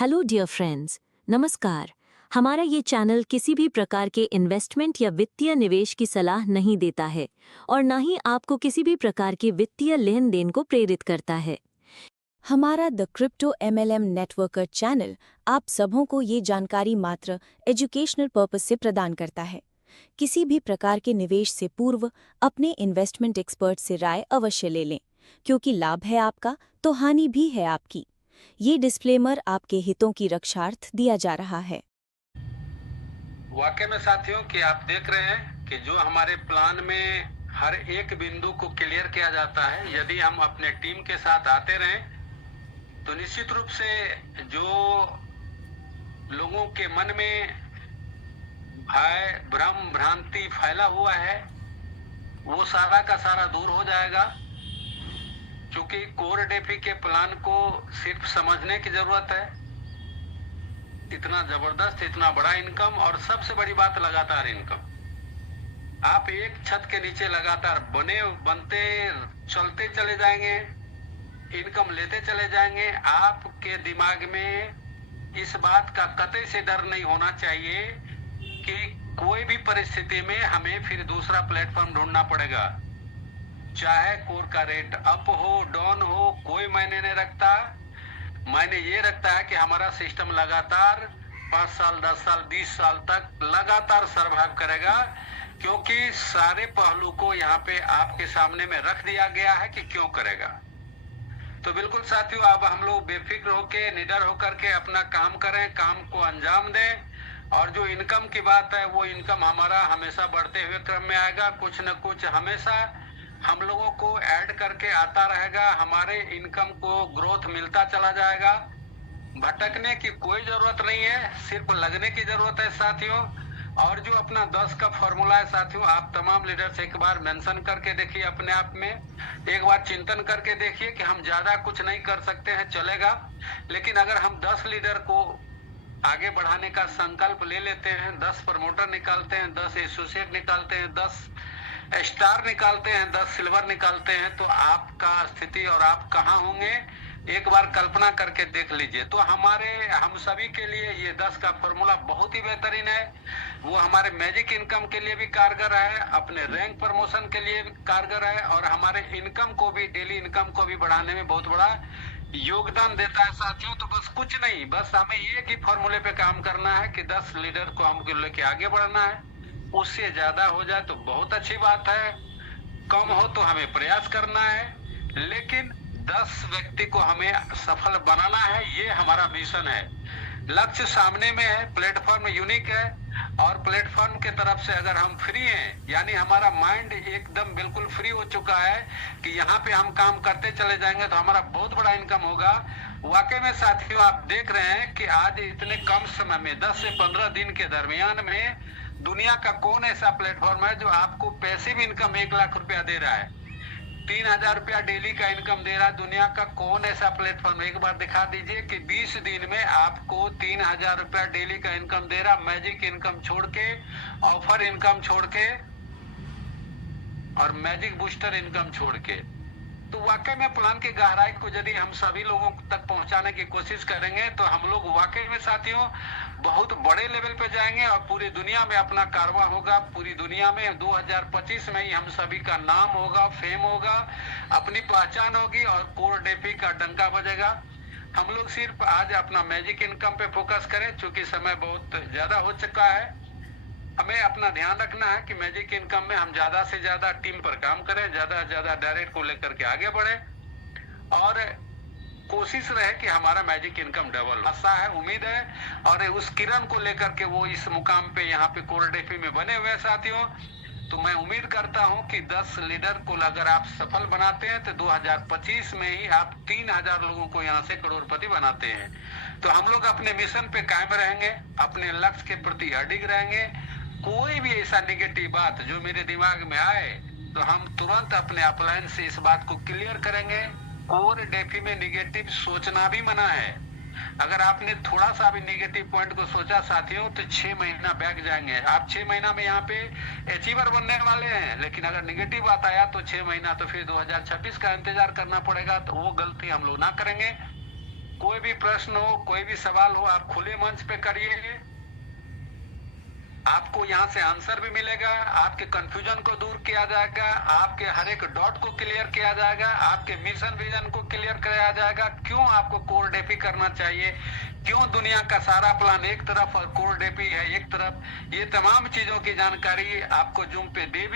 Hello dear friends, नमस्कार। हमारा ये चैनल किसी भी प्रकार के इन्वेस्टमेंट या वित्तीय निवेश की सलाह नहीं देता है और ना ही आपको किसी भी प्रकार के वित्तीय लेन देन को प्रेरित करता है। हमारा the crypto MLM networker channel आप सबों को ये जानकारी मात्र एजुकेशनल पर्पस से प्रदान करता है। किसी भी प्रकार के निवेश से पूर्व अपने इन्वेस्टमेंट एक्सपर्ट से राय अवश्य ले लें, क्योंकि लाभ है आपका तो हानि भी है आपकी। ये डिस्क्लेमर आपके हितों की रक्षार्थ दिया जा रहा है। वाकई में साथियों कि आप देख रहे हैं कि जो हमारे प्लान में हर एक बिंदु को क्लियर किया जाता है, यदि हम अपने टीम के साथ आते रहें तो निश्चित रूप से जो लोगों के मन में भय, भ्रम, भ्रांति फैला हुआ है वो सारा का सारा दूर हो जाएगा। क्योंकि कोर डेफी के प्लान को सिर्फ समझने की जरूरत है। इतना जबरदस्त, इतना बड़ा इनकम और सबसे बड़ी बात लगातार इनकम। आप एक छत के नीचे लगातार बनते चलते चले जाएंगे, इनकम लेते चले जाएंगे। आपके दिमाग में इस बात का कतई से डर नहीं होना चाहिए कि कोई भी परिस्थिति में हमें फिर दूसरा प्लेटफॉर्म ढूंढना पड़ेगा। चाहे कोर का रेट अप हो, डाउन हो, कोई मायने नहीं रखता। मायने ये रखता है कि हमारा सिस्टम लगातार 5 साल, 10 साल, 20 साल तक लगातार सर्वाइव करेगा, क्योंकि सारे पहलू को यहाँ पे आपके सामने में रख दिया गया है कि क्यों करेगा। तो बिल्कुल साथियों, अब हम लोग बेफिक्र होके, निडर होकर के अपना काम करें, काम को अंजाम दें। और जो इनकम की बात है, वो इनकम हमारा हमेशा बढ़ते हुए क्रम में आएगा। कुछ न कुछ हमेशा हम लोगों को ऐड करके आता रहेगा। हमारे इनकम को ग्रोथ मिलता चला जाएगा। भटकने की कोई जरूरत नहीं है, सिर्फ लगने की जरूरत है साथियों। और जो अपना 10 का फॉर्मूला है साथियों, आप तमाम लीडर्स एक बार मेंशन करके देखिए, अपने आप में एक बार चिंतन करके देखिए कि हम ज्यादा कुछ नहीं कर सकते हैं, चलेगा। लेकिन अगर हम 10 लीडर को आगे बढ़ाने का संकल्प ले लेते हैं, 10 प्रमोटर निकालते हैं, 10 एसोसिएट निकालते हैं, 10 स्टार निकालते हैं, 10 सिल्वर निकालते हैं, तो आपका स्थिति और आप कहाँ होंगे एक बार कल्पना करके देख लीजिए। तो हम सभी के लिए ये 10 का फॉर्मूला बहुत ही बेहतरीन है। वो हमारे मैजिक इनकम के लिए भी कारगर है, अपने रैंक प्रमोशन के लिए भी कारगर है, और हमारे इनकम को भी, डेली इनकम को भी बढ़ाने में बहुत बड़ा योगदान देता है साथियों। तो बस कुछ नहीं, बस हमें एक ही फॉर्मूले पे काम करना है कि 10 लीडर को हमको लेके आगे बढ़ना है। उससे ज्यादा हो जाए तो बहुत अच्छी बात है, कम हो तो हमें प्रयास करना है, लेकिन 10 व्यक्ति को हमें सफल बनाना है। ये हमारा मिशन है। लक्ष्य सामने में है, प्लेटफॉर्म यूनिक है, और प्लेटफॉर्म के तरफ से अगर हम फ्री हैं, यानी हमारा माइंड एकदम बिल्कुल फ्री हो चुका है कि यहाँ पे हम काम करते चले जाएंगे तो हमारा बहुत बड़ा इनकम होगा। वाकई में साथियों, आप देख रहे हैं कि आज इतने कम समय में 10 से 15 दिन के दरमियान में दुनिया का कौन ऐसा प्लेटफॉर्म है जो आपको पैसिव इनकम 1 लाख रुपया दे रहा है, 3000 रुपया डेली का इनकम दे रहा है। दुनिया का कौन ऐसा प्लेटफॉर्म, एक बार दिखा दीजिए कि 20 दिन में आपको 3000 रुपया डेली का इनकम दे रहा, मैजिक इनकम छोड़ के, ऑफर इनकम छोड़ के और मैजिक बूस्टर इनकम छोड़ के। तो वाकई में प्लान की गहराई को यदि हम सभी लोगों तक पहुंचाने की कोशिश करेंगे तो हम लोग वाकई में साथियों बहुत बड़े लेवल पे जाएंगे और पूरी दुनिया में अपना कारवा होगा। पूरी दुनिया में 2025 में ही हम सभी का नाम होगा, फेम होगा, अपनी पहचान होगी और कोर डेफी का डंका बजेगा। हम लोग सिर्फ आज अपना मैजिक इनकम पे फोकस करें, चूंकि समय बहुत ज्यादा हो चुका है। हमें अपना ध्यान रखना है कि मैजिक इनकम में हम ज्यादा से ज्यादा टीम पर काम करें, ज्यादा से ज्यादा डायरेक्ट को लेकर के आगे बढ़े, और कोशिश रहे कि हमारा मैजिक इनकम डबल। आशा है, उम्मीद है, और उस किरण को लेकर के वो इस मुकाम पे यहाँ पे कोर डेफी में बने हुए साथियों। तो मैं उम्मीद करता हूँ कि 10 लीडर को अगर आप सफल बनाते हैं तो 2025 में ही आप 3000 लोगों को यहाँ से करोड़पति बनाते हैं। तो हम लोग अपने मिशन पे कायम रहेंगे, अपने लक्ष्य के प्रति अडिग रहेंगे। कोई भी ऐसा निगेटिव बात जो मेरे दिमाग में आए तो हम तुरंत अपने अपलाइन से इस बात को क्लियर करेंगे। कोर डेफी में निगेटिव सोचना भी मना है। अगर आपने थोड़ा सा भी निगेटिव पॉइंट को सोचा साथियों तो 6 महीना बैक जाएंगे। आप 6 महीना में यहाँ पे अचीवर बनने वाले हैं, लेकिन अगर निगेटिव बात आया तो 6 महीना तो फिर 2026 का इंतजार करना पड़ेगा। तो वो गलती हम लोग ना करेंगे। कोई भी प्रश्न हो, कोई भी सवाल हो, आप खुले मंच पे करिए। आपको यहाँ से आंसर भी मिलेगा, आपके कंफ्यूजन को दूर किया जाएगा, आपके हर एक डॉट को क्लियर किया जाएगा, आपके मिशन विजन को क्लियर किया जाएगा। क्यों आपको कोर डेपी करना चाहिए, क्यों दुनिया का सारा प्लान एक तरफ और कोर डेपी है एक तरफ, ये तमाम चीजों की जानकारी आपको जूम पे दिए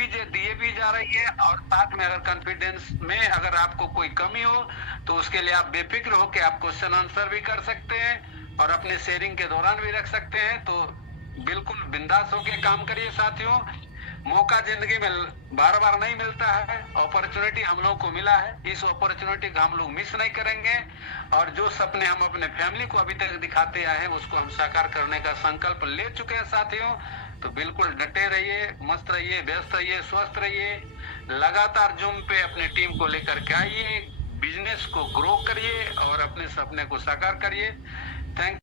भी जा रही है। और साथ में अगर कॉन्फिडेंस में अगर आपको कोई कमी हो तो उसके लिए आप बेफिक्र होकर आप क्वेश्चन आंसर भी कर सकते हैं और अपने शेयरिंग के दौरान भी रख सकते हैं। तो बिल्कुल बिंदास होके काम करिए साथियों। मौका जिंदगी में बार बार नहीं मिलता है, अपॉर्चुनिटी हम लोग को मिला है, इस अपॉर्चुनिटी को हम लोग मिस नहीं करेंगे। और जो सपने हम अपने फैमिली को अभी तक दिखाते आए हैं उसको हम साकार करने का संकल्प ले चुके हैं साथियों। तो बिल्कुल डटे रहिए, मस्त रहिए, व्यस्त रहिए, स्वस्थ रहिए। लगातार जूम पे अपनी टीम को लेकर के आइए, बिजनेस को ग्रो करिए और अपने सपने को साकार करिए। थैंक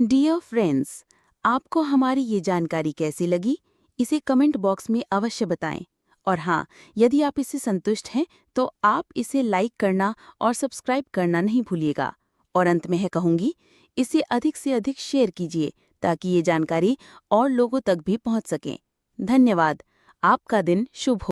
डियर फ्रेंड्स, आपको हमारी ये जानकारी कैसी लगी, इसे कमेंट बॉक्स में अवश्य बताएं। और हाँ, यदि आप इससे संतुष्ट हैं तो आप इसे लाइक करना और सब्सक्राइब करना नहीं भूलिएगा। और अंत में है कहूँगी, इसे अधिक से अधिक शेयर कीजिए ताकि ये जानकारी और लोगों तक भी पहुँच सके। धन्यवाद। आपका दिन शुभ हो।